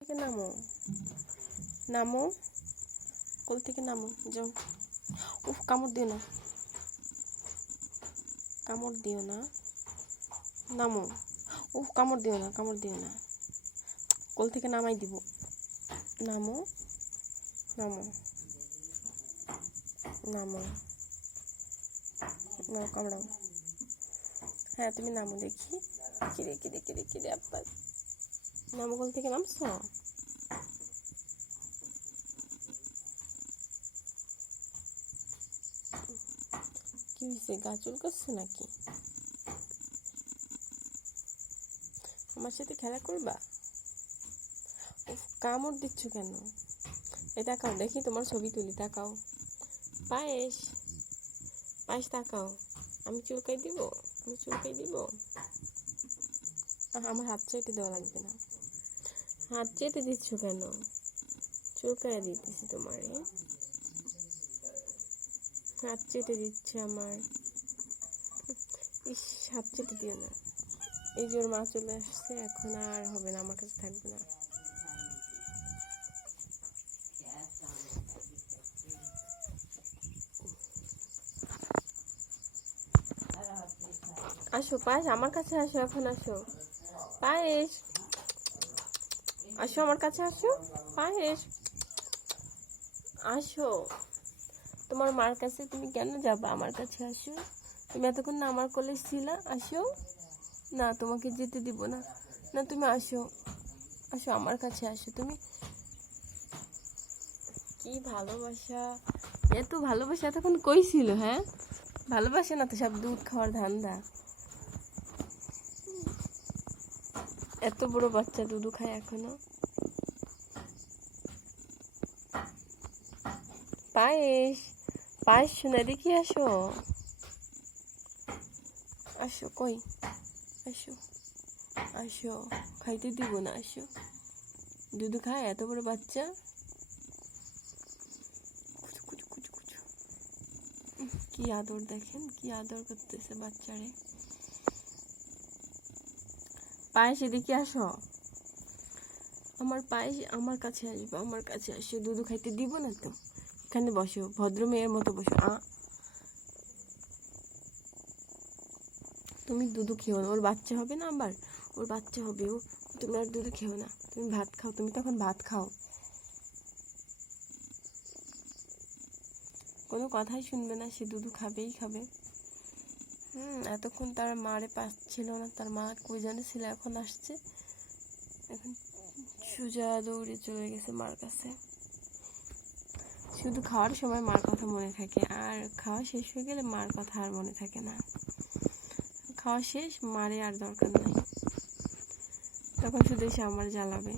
থেকে নামো, নামো, কোল থেকে নামো, যাও। উফ, কামড় দিও না, কামড় দিও না, নামো। উফ, কামড় দিও না, কামড় দিও না, কোল থেকে নামাই দিব। নামো, নামো, নামো, নাও, কামড়াও। হ্যাঁ, তুমি নামো দেখি। কিরে কিরে কিরে কিরে আব্বা, নামো, কোল থেকে নামছো? কি হয়েছে, গা চুলকাচ্ছে নাকি? আমার সাথে খেলা করবা? উফ, কামড় দিচ্ছ কেন? এ তাকাও দেখি, তোমার ছবি তুলি, তাকাও। পায়েস, পায়েস তাকাও। আমি চুলকাই দিব, আমি চুলকাই দিব। আমার হাত চেটে দেওয়া লাগবে না। হাত চেটে দিচ্ছ কেন? চুলকায় দিতেছি তোমারে। হাত চেটে দিচ্ছে আমার। ইস, হাত চেটে দিও না। এই যে ওর মা চলে আসছে, এখন আর হবে না, আমার কাছে থাকবে না। আসো পায়েস, আমার কাছে আসো, এখন আসো পায়েস, আসো আমার কাছে, আসো পায়েস, আসো। তোমার মার কাছে তুমি কেন যাবা? আমার কাছে আসো। তুমি এতক্ষণ না আমার কোলে ছিলা, আসো। না, তোমাকে যেতে দিব না। না, তুমি আসো, আসো আমার কাছে আসো। তুমি কি ভালোবাসা, এত ভালোবাসা এতক্ষণ কই ছিল? হ্যাঁ, ভালোবাসে না তো, সব দুধ খাওয়ার ধান্দা। এত বড় বাচ্চা দুধু খায় এখনো। পায়েস, পায়েস শোনা, দেখি আসো, আসো, কই, আসো, আসো, খাইতে দিব না, আসো। দুধু খায় এত বড় বাচ্চা। কুচু কুচু কুচু কুচু, কি আদর দেখেন, কি আদর করতেছে বাচ্চারে। পায়েস, এদিকে আসো, আমার পায়েস, আমার কাছে আসবো, আমার কাছে আসো। দুধু খাইতে দিব না তো, এখানে বসো, ভদ্র মেয়ের মতো বসো। তুমি দুধু খেও না, ওর বাচ্চা হবে না আবার, ওর বাচ্চা হবে ও। তুমি আর দুধু খেও না, তুমি ভাত খাও, তুমি তখন ভাত খাও। কোনো কথাই শুনবে না, সে দুধু খাবেই খাবে। এতক্ষণ তার মারে পাচ্ছিল না, তার মা কই জানে ছিল, এখন আসছে, এখন সোজা দৌড়ে চলে গেছে মার কাছে। শুধু খাওয়ার সময় মার কথা মনে থাকে, আর খাওয়া শেষ হয়ে গেলে মার কথা আর মনে থাকে না। খাওয়া শেষ, মারে আর দরকার নাই, তখন শুধু এসে আমার জ্বালাবে।